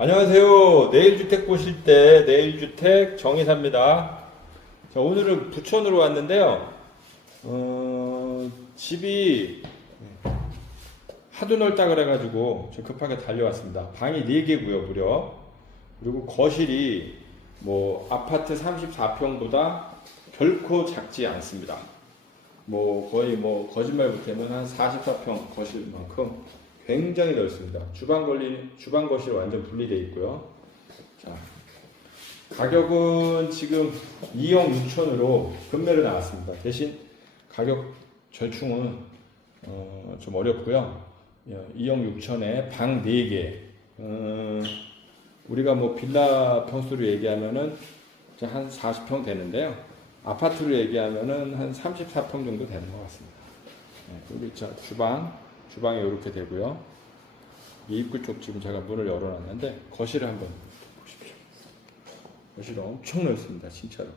안녕하세요. 내일주택 보실 때 내일주택 정의사입니다. 자, 오늘은 부천으로 왔는데요. 어, 집이 하도 넓다 그래가지고 저 급하게 달려왔습니다. 방이 4개고요, 무려. 그리고 거실이 뭐 아파트 34평보다 결코 작지 않습니다. 뭐 거의 뭐 거짓말 못하면 한 44평 거실만큼 굉장히 넓습니다. 주방 거리 주방 거실 완전 분리되어 있고요. 자 가격은 지금 2억 6천으로 금매로 나왔습니다. 대신 가격 절충은 어, 좀 어렵고요. 2억 6천에 방 4개. 어, 우리가 뭐 빌라 평수로 얘기하면은 한 40평 되는데요. 아파트로 얘기하면은 한 34평 정도 되는 것 같습니다. 네, 그리고 자, 주방, 주방이 이렇게 되고요. 이 입구 쪽 지금 제가 문을 열어놨는데 거실을 한번 보십시오. 거실 엄청 넓습니다, 진짜로.